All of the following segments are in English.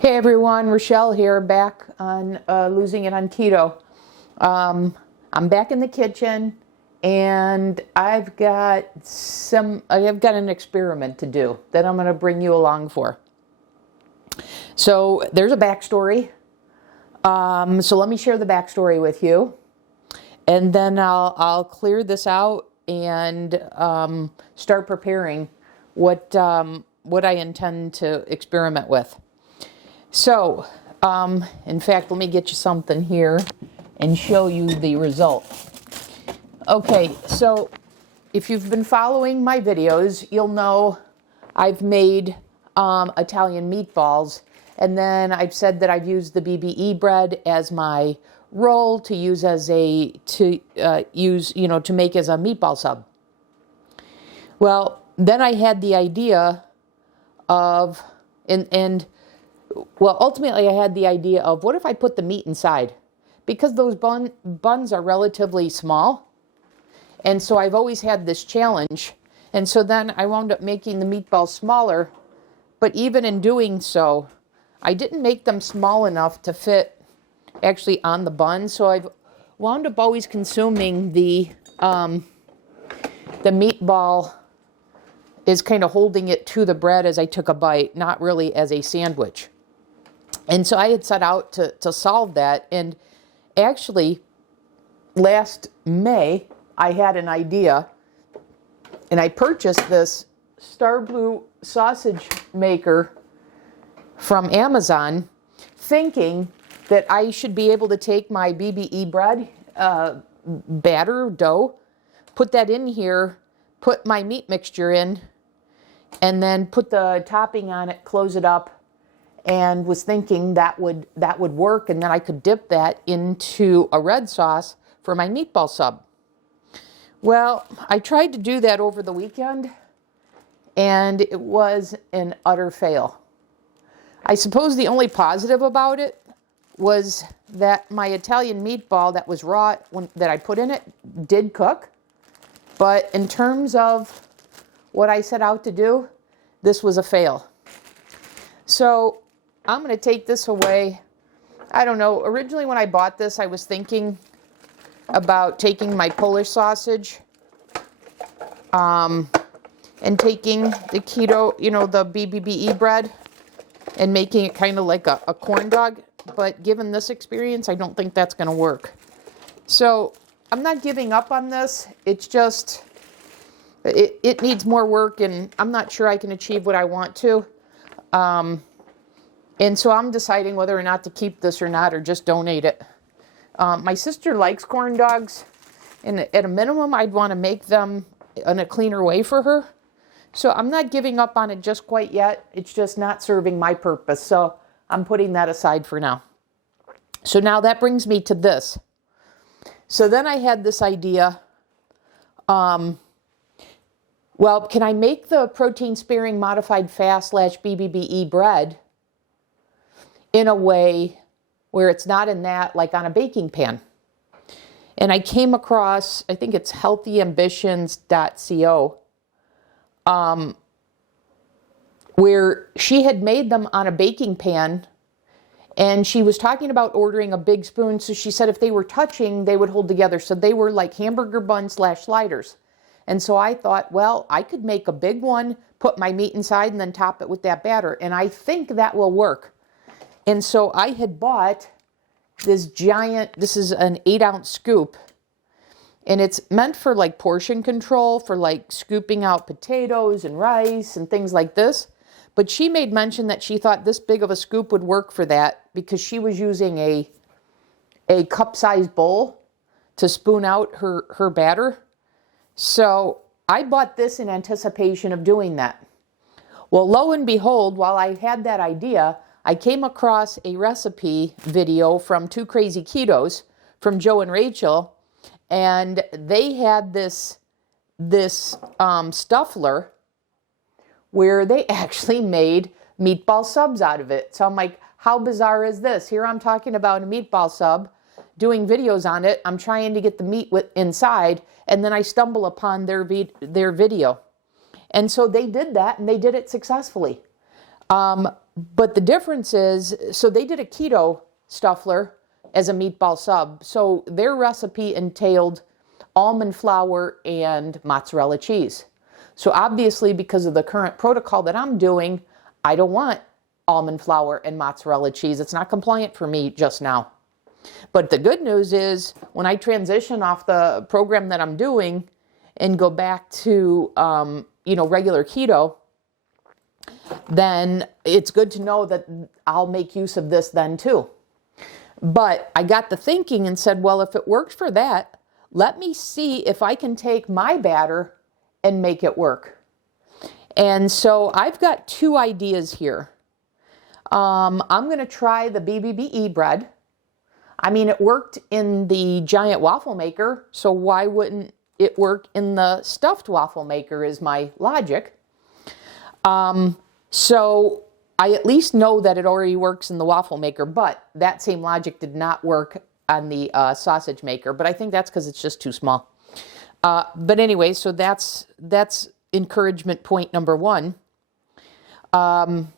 Hey everyone, Rochelle here, back on Losing It on Keto. I'm back in the kitchen and I've got an experiment to do that I'm going to bring you along for. So there's a backstory. So let me share the backstory with you, and then I'll clear this out and start preparing what I intend to experiment with. So, in fact, let me get you something here and show you the result. Okay, so if you've been following my videos, you'll know I've made Italian meatballs, and then I've said that I've used the BBBE bread as my roll to use as to make as a meatball sub. Well, then I had the idea of ultimately I had the idea of, what if I put the meat inside? Because those buns are relatively small, and so I've always had this challenge. And so then I wound up making the meatballs smaller, but even in doing so, I didn't make them small enough to fit actually on the bun. So I've wound up always consuming the meatball is kind of holding it to the bread as I took a bite, not really as a sandwich. And so I had set out to solve that. And actually, last May, I had an idea, and I purchased this Star Blue sausage maker from Amazon, thinking that I should be able to take my BBE bread batter dough, put that in here, put my meat mixture in, and then put the topping on it, close it up, and was thinking that would work, and then I could dip that into a red sauce for my meatball sub. Well, I tried to do that over the weekend, and it was an utter fail. I suppose the only positive about it was that my Italian meatball that was raw that I put in it did cook, but in terms of what I set out to do, this was a fail. So I'm going to take this away. I don't know. Originally when I bought this, I was thinking about taking my Polish sausage and taking the keto, the BBBE bread, and making it kind of like a corn dog. But given this experience, I don't think that's going to work. So I'm not giving up on this. It's just, it needs more work, and I'm not sure I can achieve what I want to. And so I'm deciding whether or not to keep this or not, or just donate it. My sister likes corn dogs, and at a minimum, I'd want to make them in a cleaner way for her. So I'm not giving up on it just quite yet. It's just not serving my purpose. So I'm putting that aside for now. So now that brings me to this. So then I had this idea, well, can I make the protein-sparing modified fast / BBBE bread in a way where it's not in that, like on a baking pan? And I came across, I think it's healthyambitions.co, where she had made them on a baking pan, and she was talking about ordering a big spoon. So she said if they were touching, they would hold together. So they were like hamburger buns / sliders. And so I thought, well, I could make a big one, put my meat inside, and then top it with that batter. And I think that will work. And so I had bought this giant, this is an 8-ounce scoop, and it's meant for like portion control, for like scooping out potatoes and rice and things like this. But she made mention that she thought this big of a scoop would work for that, because she was using a cup-sized bowl to spoon out her batter. So I bought this in anticipation of doing that. Well, lo and behold, while I had that idea, I came across a recipe video from Two Crazy Ketos from Joe and Rachel, and they had this Stuffler where they actually made meatball subs out of it. So I'm like, how bizarre is this? Here I'm talking about a meatball sub, doing videos on it. I'm trying to get the meat inside, and then I stumble upon their video. And so they did that, and they did it successfully. But the difference is, so they did a keto Stuffler as a meatball sub. So their recipe entailed almond flour and mozzarella cheese. So obviously, because of the current protocol that I'm doing, I don't want almond flour and mozzarella cheese. It's not compliant for me just now. But the good news is when I transition off the program that I'm doing and go back to, regular keto, then it's good to know that I'll make use of this then too. But I got to thinking and said, well, if it works for that, let me see if I can take my batter and make it work. And so I've got two ideas here. I'm going to try the BBBE bread. I mean, it worked in the giant waffle maker, so why wouldn't it work in the stuffed waffle maker is my logic. So I at least know that it already works in the waffle maker, but that same logic did not work on the sausage maker, but I think that's because it's just too small. But anyway, so that's encouragement point number one. And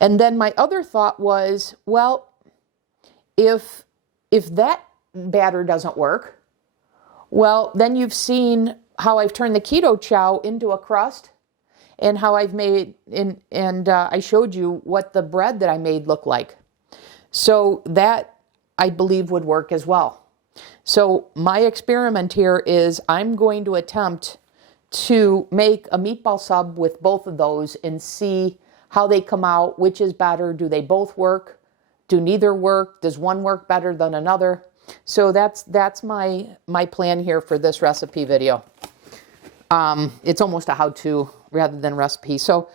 then my other thought was, well, if that batter doesn't work, well, then you've seen how I've turned the keto chow into a crust and how I've made, and I showed you what the bread that I made looked like. So that, I believe, would work as well. So my experiment here is I'm going to attempt to make a meatball sub with both of those and see how they come out, which is better. Do they both work? Do neither work? Does one work better than another? So that's my plan here for this recipe video. It's almost a how-to rather than recipe. So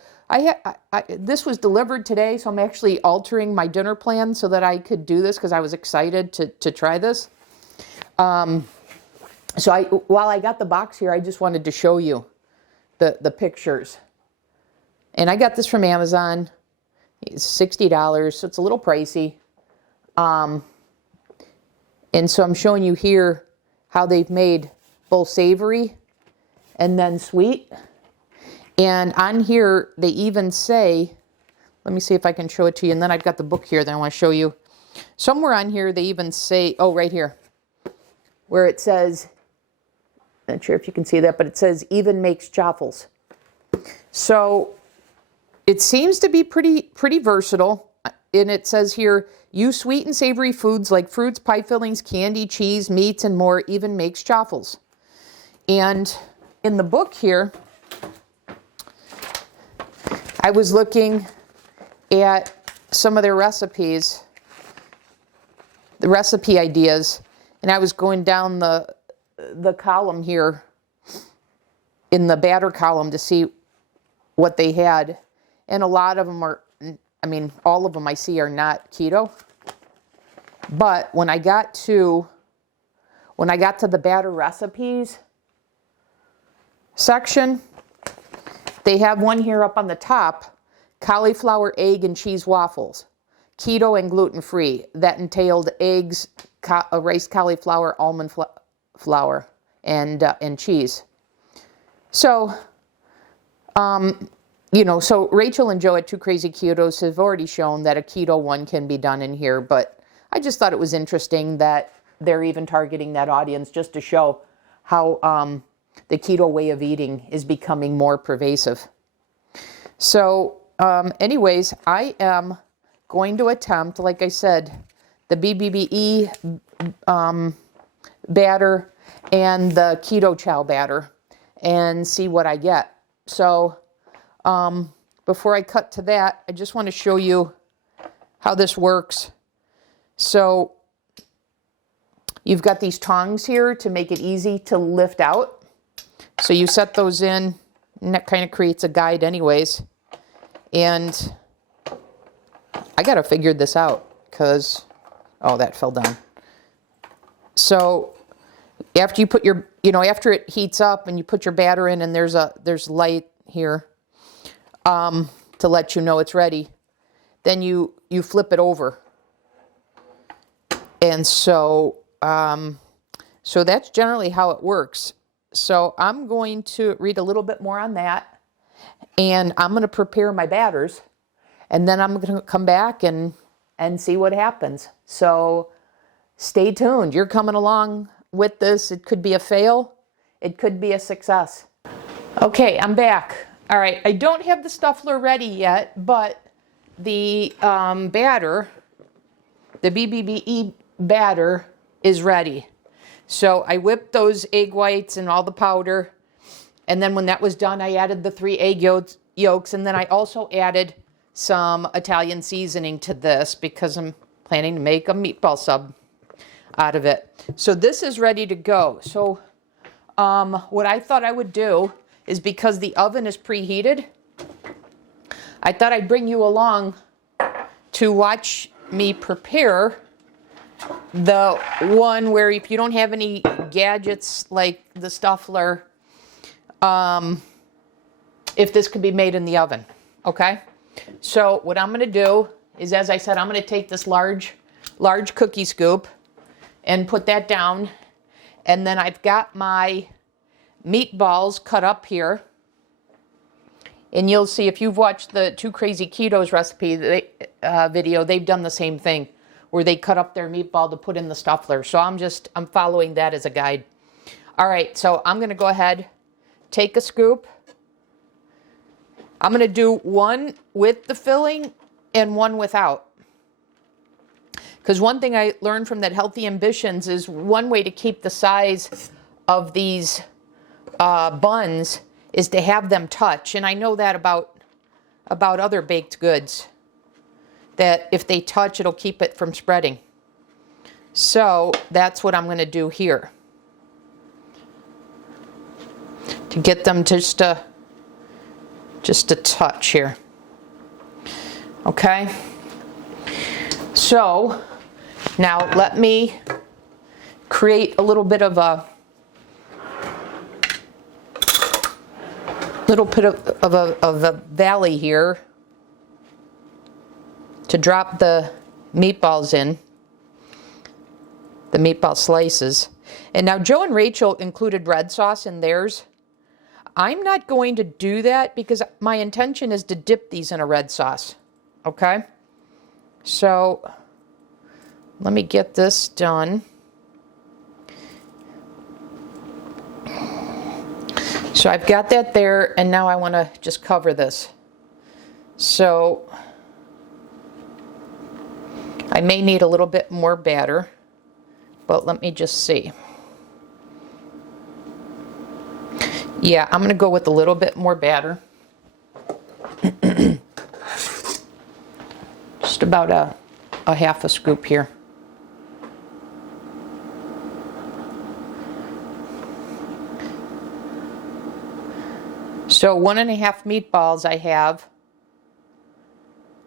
this was delivered today, so I'm actually altering my dinner plan so that I could do this because I was excited to try this. So while I got the box here, I just wanted to show you the pictures. And I got this from Amazon. It's $60, so it's a little pricey. And so I'm showing you here how they've made both savory and then sweet. And on here, they even say, let me see if I can show it to you. And then I've got the book here that I want to show you. Somewhere on here, they even say, oh, right here, where it says, not sure if you can see that, but it says even makes chaffles. So it seems to be pretty versatile. And it says here, use sweet and savory foods like fruits, pie fillings, candy, cheese, meats, and more. Even makes chaffles. And in the book here, I was looking at some of their recipes, the recipe ideas, and I was going down the column here in the batter column to see what they had. And a lot of them are, I mean, all of them I see are not keto. But when I got to the batter recipes section, they have one here up on the top, cauliflower, egg, and cheese waffles, keto and gluten-free. That entailed eggs, rice cauliflower, almond flour, and cheese. So, so Rachel and Joe at Two Crazy Ketos have already shown that a keto one can be done in here, but I just thought it was interesting that they're even targeting that audience just to show how the keto way of eating is becoming more pervasive. So anyways, I am going to attempt, like I said, the BBBE batter and the keto chow batter and see what I get. So before I cut to that, I just want to show you how this works. So you've got these tongs here to make it easy to lift out. So you set those in, and that kind of creates a guide anyways. And I got to figure this out because, oh, that fell down. So after you put your, after it heats up and you put your batter in and there's light here to let you know it's ready, then you flip it over. And so, so that's generally how it works. So I'm going to read a little bit more on that, and I'm going to prepare my batters, And then I'm going to come back and see what happens. So stay tuned. You're coming along with this. It could be a fail. It could be a success. Okay, I'm back. All right, I don't have the Stuffler ready yet, but the batter, the BBBE batter is ready. So I whipped those egg whites and all the powder. And then when that was done, I added the 3 egg yolks. And then I also added some Italian seasoning to this because I'm planning to make a meatball sub out of it. So this is ready to go. So what I thought I would do is, because the oven is preheated, I thought I'd bring you along to watch me prepare the one where, if you don't have any gadgets like the Stuffler, if this could be made in the oven. Okay? So what I'm going to do is, as I said, I'm going to take this large cookie scoop and put that down. And then I've got my meatballs cut up here. And you'll see, if you've watched the Two Crazy Ketos recipe video, they've done the same thing, where they cut up their meatball to put in the Stuffler. So I'm following that as a guide. All right, so I'm going to go ahead, take a scoop. I'm going to do one with the filling and one without. Because one thing I learned from that Healthy Ambitions is one way to keep the size of these buns is to have them touch. And I know that about other baked goods, that if they touch, it'll keep it from spreading. So that's what I'm going to do here, to get them just a touch here. Okay? So now let me create a little bit of a valley here to drop the meatballs in, the meatball slices. And now Joe and Rachel included red sauce in theirs. I'm not going to do that because my intention is to dip these in a red sauce. Okay? So let me get this done. So I've got that there, and now I want to just cover this. So I may need a little bit more batter, but let me just see. Yeah, I'm going to go with a little bit more batter. Just about a half a scoop here. So 1.5 meatballs I have,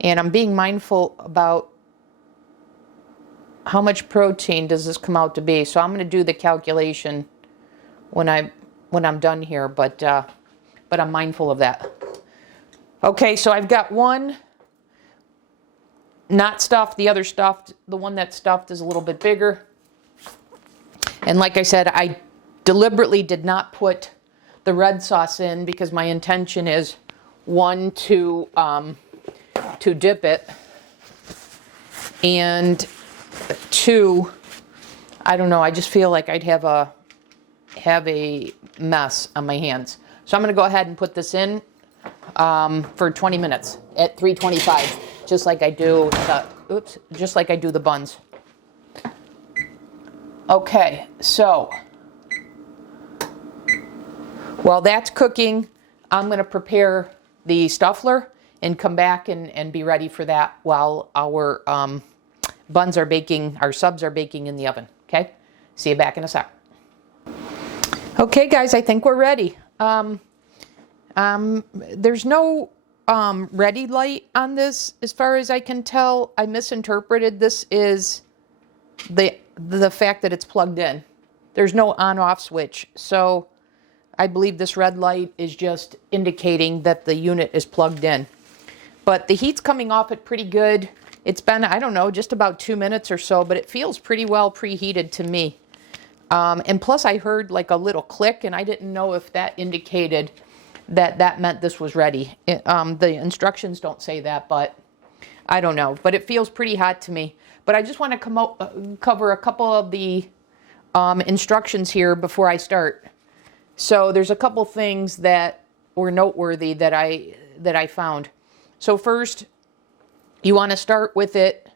and I'm being mindful about how much protein does this come out to be. So I'm going to do the calculation when I'm done here, but I'm mindful of that. Okay, so I've got one not stuffed, the other stuffed. The one that's stuffed is a little bit bigger. And like I said, I deliberately did not put the red sauce in because my intention is, one, to dip it, and two, I don't know, I just feel like I'd have a mess on my hands. So I'm going to go ahead and put this in for 20 minutes at 325, just like I do the buns. Okay, so while that's cooking, I'm going to prepare the Stuffler and come back and be ready for that while our buns are baking, our subs are baking in the oven. Okay? See you back in a sec. Okay, guys, I think we're ready. There's no ready light on this, as far as I can tell. I misinterpreted. This is the fact that it's plugged in. There's no on-off switch. So I believe this red light is just indicating that the unit is plugged in. But the heat's coming off it pretty good. It's been, I don't know, just about 2 minutes or so, but it feels pretty well preheated to me. And plus I heard like a little click, and I didn't know if that indicated that meant this was ready. The instructions don't say that, but I don't know, but it feels pretty hot to me. But I just want to cover a couple of the instructions here before I start. So there's a couple things that were noteworthy that I found. So first, you want to start with it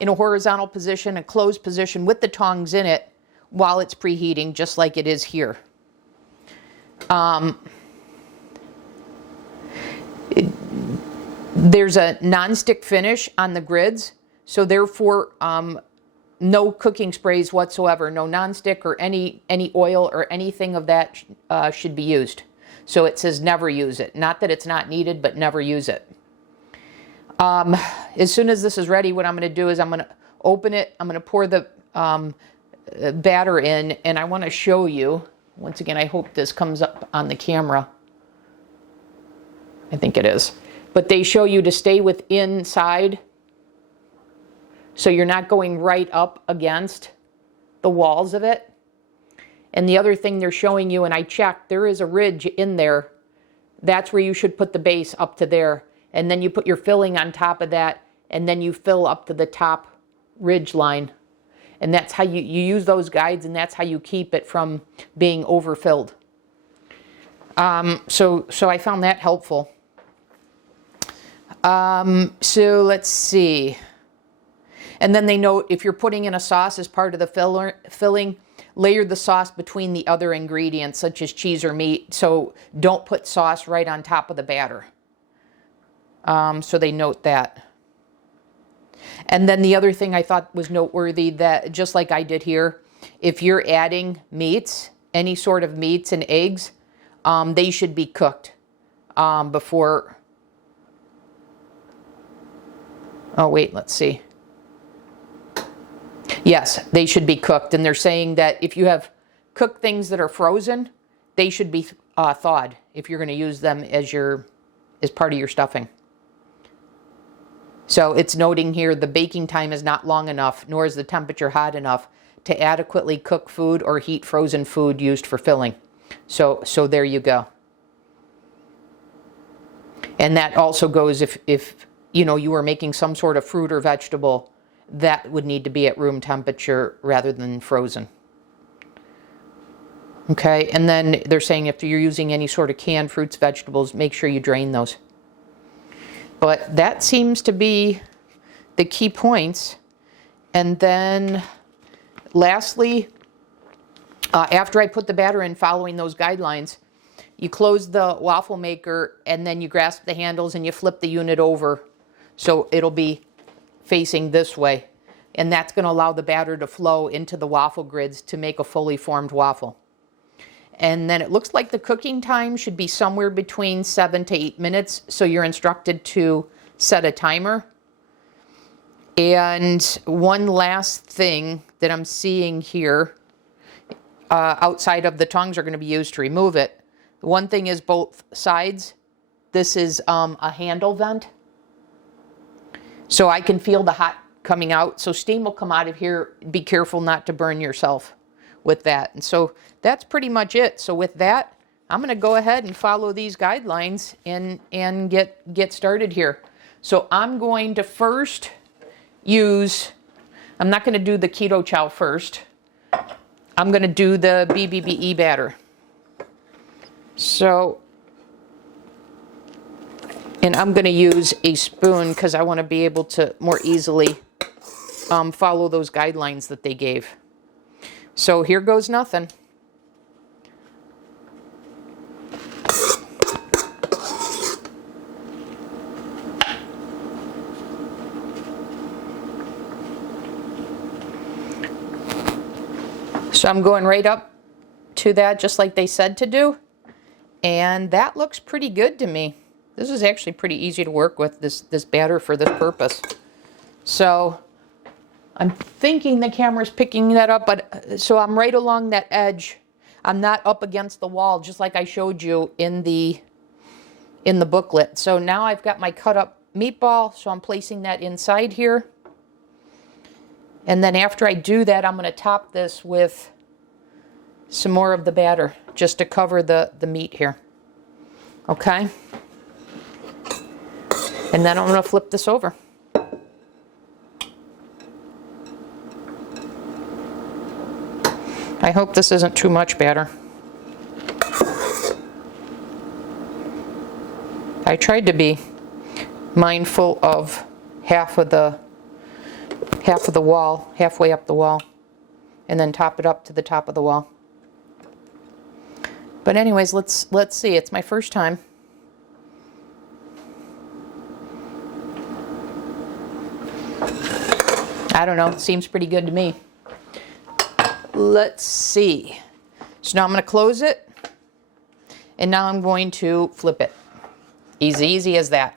in a horizontal position, a closed position with the tongs in it while it's preheating, just like it is here. There's a non-stick finish on the grids, so therefore no cooking sprays whatsoever, no non-stick or any oil or anything of that should be used. So it says never use it. Not that it's not needed, but never use it. As soon as this is ready, what I'm going to do is I'm going to open it. I'm going to pour the batter in, and I want to show you. Once again, I hope this comes up on the camera. I think it is. But they show you to stay with inside, so you're not going right up against the walls of it. And the other thing they're showing you, and I checked, there is a ridge in there. That's where you should put the base, up to there. And then you put your filling on top of that, and then you fill up to the top ridge line. And that's how you use those guides, and that's how you keep it from being overfilled. So I found that helpful. So let's see. And then they note, if you're putting in a sauce as part of the filling, layer the sauce between the other ingredients, such as cheese or meat. So don't put sauce right on top of the batter. So they note that. And then the other thing I thought was noteworthy, that just like I did here, if you're adding meats, any sort of meats and eggs, they should be cooked before. Oh, wait, let's see. Yes, they should be cooked. And they're saying that if you have cooked things that are frozen, they should be thawed if you're going to use them as part of your stuffing. So it's noting here the baking time is not long enough, nor is the temperature hot enough to adequately cook food or heat frozen food used for filling. So there you go. And that also goes if you know, you were making some sort of fruit or vegetable, that would need to be at room temperature rather than frozen. Okay, and then they're saying if you're using any sort of canned fruits, vegetables, make sure you drain those. But that seems to be the key points. And then lastly, after I put the batter in following those guidelines, you close the waffle maker, and then you grasp the handles and you flip the unit over so it'll be facing this way. And that's going to allow the batter to flow into the waffle grids to make a fully formed waffle. And then it looks like the cooking time should be somewhere between 7 to 8 minutes. So you're instructed to set a timer. And one last thing that I'm seeing here, outside of the tongs are going to be used to remove it. One thing is both sides. This is a handle vent. So I can feel the hot coming out. So steam will come out of here. Be careful not to burn yourself with that. And so that's pretty much it. So with that, I'm going to go ahead and follow these guidelines and get started here. So I'm going to first I'm not going to do the keto chow first. I'm going to do the BBBE batter. So, and I'm going to use a spoon because I want to be able to more easily follow those guidelines that they gave. So here goes nothing. So I'm going right up to that just like they said to do. And that looks pretty good to me. This is actually pretty easy to work with, this batter for this purpose. So I'm thinking the camera's picking that up, but so I'm right along that edge. I'm not up against the wall, just like I showed you in the booklet. So now I've got my cut up meatball, so I'm placing that inside here. And then after I do that, I'm going to top this with some more of the batter just to cover the meat here. Okay? And then I'm going to flip this over. I hope this isn't too much batter. I tried to be mindful of half of the wall, halfway up the wall, and then top it up to the top of the wall. But anyways, let's see. It's my first time. I don't know, it seems pretty good to me. Let's see. So now I'm going to close it, and now I'm going to flip it. Easy as that.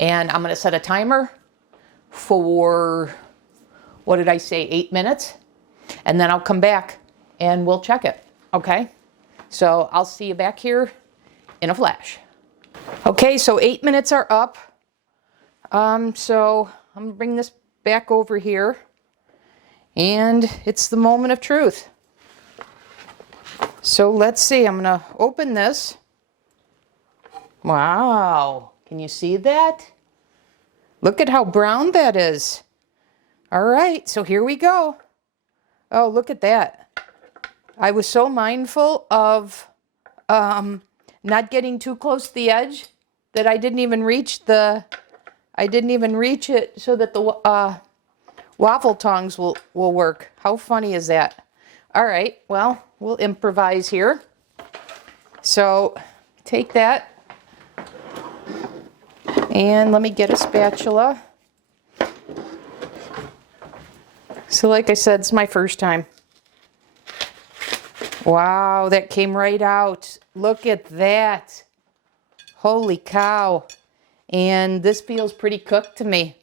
And I'm going to set a timer for, what did I say, 8 minutes? And then I'll come back and we'll check it, okay? So I'll see you back here in a flash. Okay, so 8 minutes are up. So I'm going to bring this back over here. And it's the moment of truth. So let's see, I'm going to open this. Wow, can you see that? Look at how brown that is. All right, so here we go. Oh, look at that. I was so mindful of not getting too close to the edge that I didn't even reach it so that the waffle tongs will work. How funny is that? All right, well, we'll improvise here. So take that. And let me get a spatula. So like I said, it's my first time. Wow, that came right out. Look at that. Holy cow. And this feels pretty cooked to me.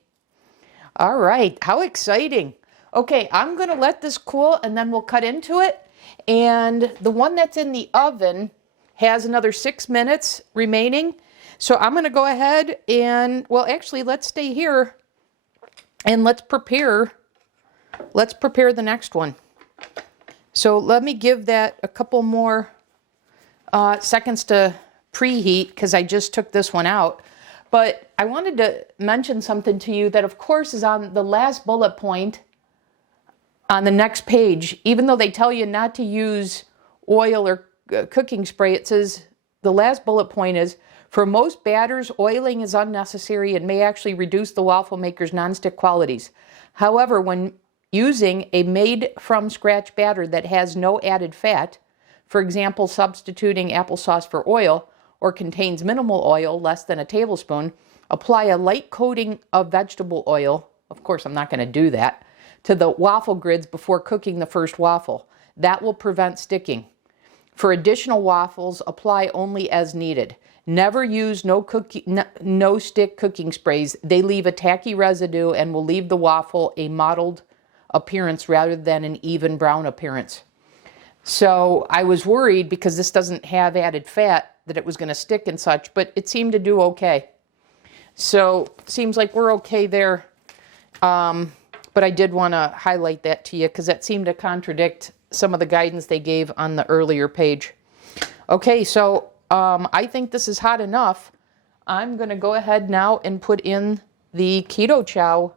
All right, how exciting. Okay, I'm going to let this cool and then we'll cut into it. And the one that's in the oven has another 6 minutes remaining. So I'm going to go ahead and, well, actually, let's stay here and let's prepare the next one. So let me give that a couple more seconds to preheat because I just took this one out. But I wanted to mention something to you that, of course, is on the last bullet point on the next page. Even though they tell you not to use oil or cooking spray, it says the last bullet point is, for most batters, oiling is unnecessary and may actually reduce the waffle maker's nonstick qualities. However, when using a made-from-scratch batter that has no added fat, for example, substituting applesauce for oil, or contains minimal oil, less than a tablespoon, apply a light coating of vegetable oil, of course I'm not going to do that, to the waffle grids before cooking the first waffle. That will prevent sticking. For additional waffles, apply only as needed. Never use no stick cooking sprays. They leave a tacky residue and will leave the waffle a mottled appearance rather than an even brown appearance. So I was worried because this doesn't have added fat that it was going to stick and such, but it seemed to do okay. So seems like we're okay there. But I did want to highlight that to you because that seemed to contradict some of the guidance they gave on the earlier page. Okay, so I think this is hot enough. I'm going to go ahead now and put in the Keto Chow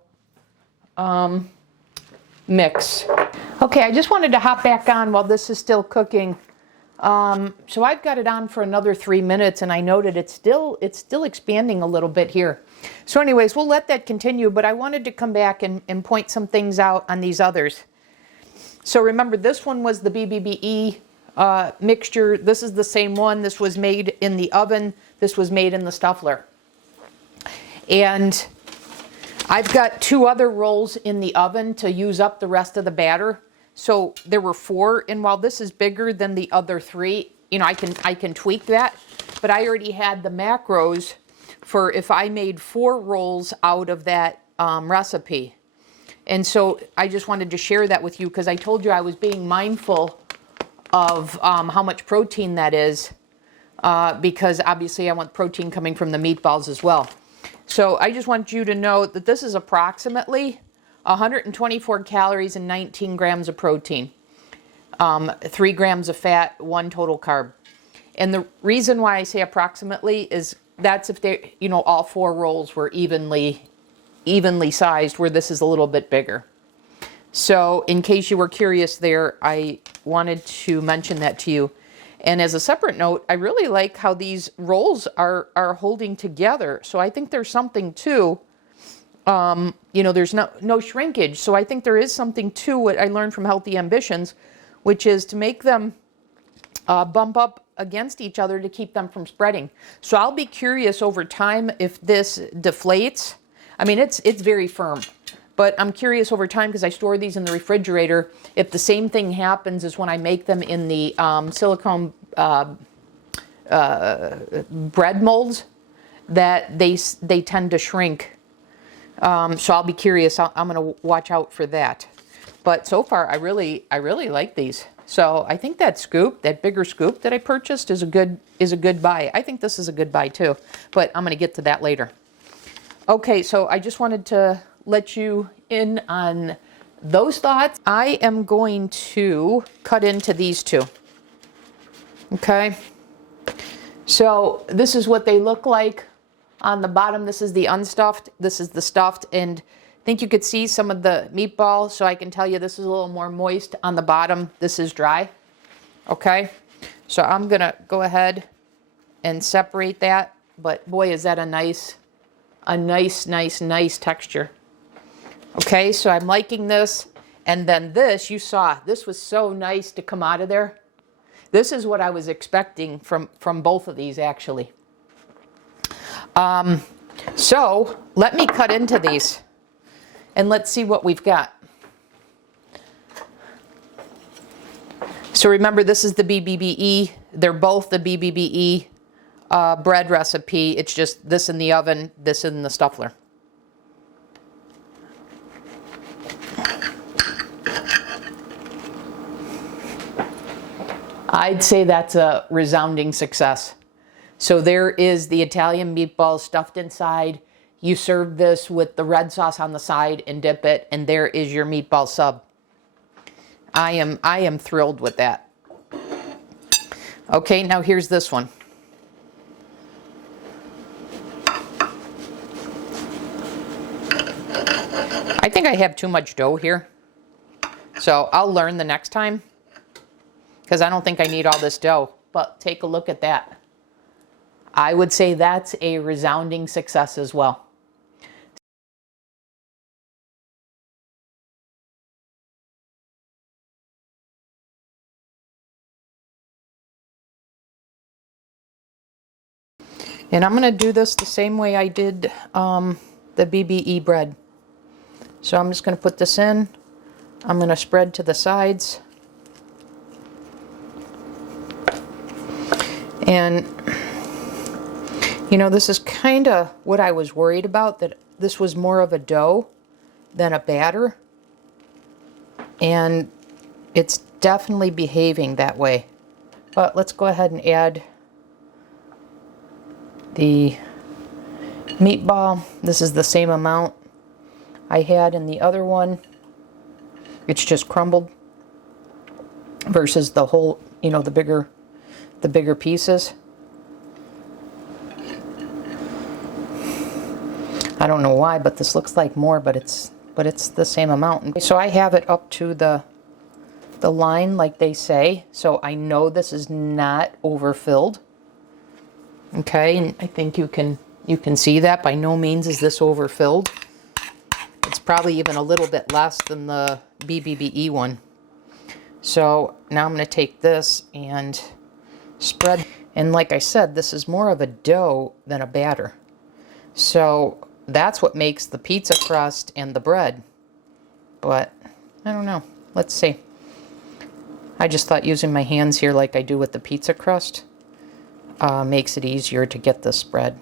mix. Okay, I just wanted to hop back on while this is still cooking. So I've got it on for another 3 minutes, and I noted it's still expanding a little bit here. So anyways, we'll let that continue, but I wanted to come back and point some things out on these others. So remember, this one was the BBBE mixture. This is the same one. This was made in the oven. This was made in the Stuffler. And I've got 2 other rolls in the oven to use up the rest of the batter. So there were 4, and while this is bigger than the other 3, you know, I can tweak that. But I already had the macros for if I made 4 rolls out of that recipe. And so I just wanted to share that with you because I told you I was being mindful of how much protein that is because obviously I want protein coming from the meatballs as well. So I just want you to know that this is approximately 124 calories and 19 grams of protein, 3 grams of fat, 1 total carb. And the reason why I say approximately is that's if they, you know, all 4 rolls were evenly sized, where this is a little bit bigger. So in case you were curious there, I wanted to mention that to you. And as a separate note, I really like how these rolls are holding together. So I think there's something to, you know, there's no shrinkage. So I think there is something to what I learned from Healthy Ambitions, which is to make them bump up against each other to keep them from spreading. So I'll be curious over time if this deflates. I mean, it's very firm, but I'm curious over time because I store these in the refrigerator if the same thing happens as when I make them in the silicone bread molds, that they tend to shrink. So I'll be curious. I'm going to watch out for that. But so far, I really like these. So I think that scoop, that bigger scoop that I purchased, is a good buy. I think this is a good buy too, but I'm going to get to that later. Okay, so I just wanted to let you in on those thoughts. I am going to cut into these two. Okay, so this is what they look like on the bottom. This is the unstuffed, this is the stuffed, and I think you could see some of the meatball, so I can tell you this is a little more moist on the bottom. This is dry. Okay, so I'm gonna go ahead and separate that, but boy, is that a nice texture. Okay, so I'm liking this. And then this, you saw, this was so nice to come out of there. This is what I was expecting from both of these, actually. So let me cut into these and let's see what we've got. So remember, this is the BBBE. They're both the BBBE bread recipe. It's just this in the oven, this in the Stuffler. I'd say that's a resounding success. So there is the Italian meatballs stuffed inside. You serve this with the red sauce on the side and dip it, and there is your meatball sub. I am thrilled with that. Okay, now here's this one. I think I have too much dough here, so I'll learn the next time, because I don't think I need all this dough. But take a look at that. I would say that's a resounding success as well. And I'm going to do this the same way I did the BBE bread. So I'm just going to put this in. I'm going to spread to the sides. And, you know, this is kind of what I was worried about, that this was more of a dough than a batter. And it's definitely behaving that way. But let's go ahead and add the meatball. This is the same amount I had in the other one. It's just crumbled versus the whole, you know, the bigger pieces. I don't know why, but this looks like more, but it's the same amount. So I have it up to the line like they say, so I know this is not overfilled. Okay, and I think you can see that. By no means is this overfilled. It's probably even a little bit less than the BBBE one. So now I'm going to take this and spread. And like I said, this is more of a dough than a batter. So that's what makes the pizza crust and the bread. But I don't know. Let's see. I just thought using my hands here like I do with the pizza crust makes it easier to get this spread.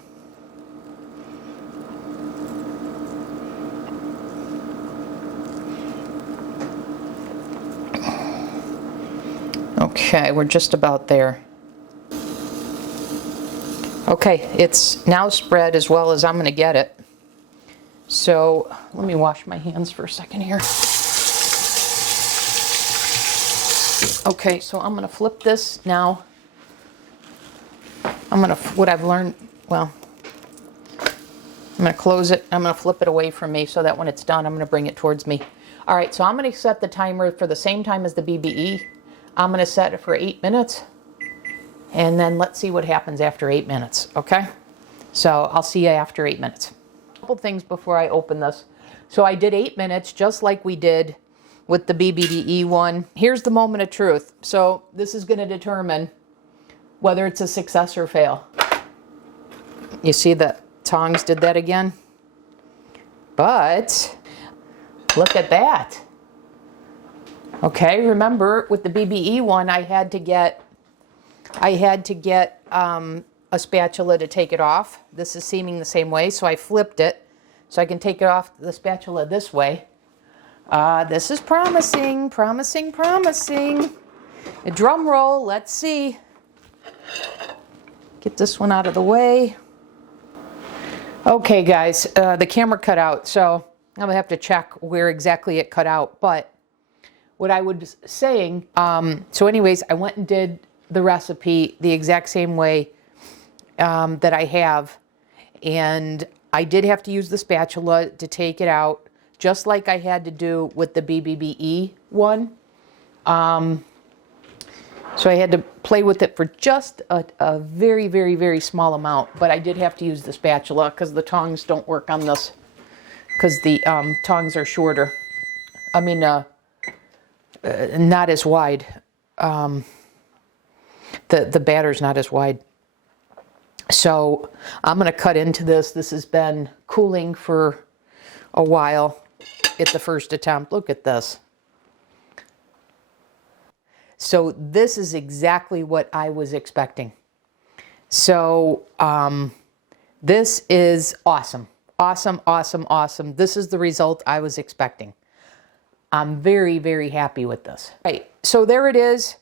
Okay, we're just about there. Okay, it's now spread as well as I'm going to get it. So let me wash my hands for a second here. Okay, so I'm going to flip this now. What I've learned, well, I'm going to close it. I'm going to flip it away from me so that when it's done, I'm going to bring it towards me. All right, so I'm going to set the timer for the same time as the BBE. I'm going to set it for 8 minutes. And then let's see what happens after 8 minutes, okay? So I'll see you after 8 minutes. A couple things before I open this. So I did 8 minutes just like we did with the BBBE one. Here's the moment of truth. So this is going to determine whether it's a success or fail. You see the tongs did that again? But look at that. Okay, remember with the BBE one, I had to get a spatula to take it off. This is seeming the same way, so I flipped it so I can take it off the spatula this way. This is promising, promising, promising. A drum roll, let's see. Get this one out of the way. Okay, guys, the camera cut out, so I'm gonna have to check where exactly it cut out. But what I was saying, so anyways, I went and did the recipe the exact same way that I have, and I did have to use the spatula to take it out, just like I had to do with the BBBE one. So I had to play with it for just a very, very, very small amount, but I did have to use the spatula because the tongs don't work on this, because the tongs are shorter. I mean, not as wide. The batter's not as wide. So I'm going to cut into this. This has been cooling for a while. It's the first attempt. Look at this. So this is exactly what I was expecting. So this is awesome. Awesome, awesome, awesome. This is the result I was expecting. I'm very, very happy with this. Right, so there it is.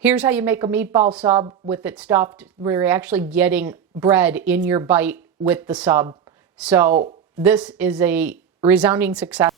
Here's how you make a meatball sub with it stuffed, where you're actually getting bread in your bite with the sub. So this is a resounding success.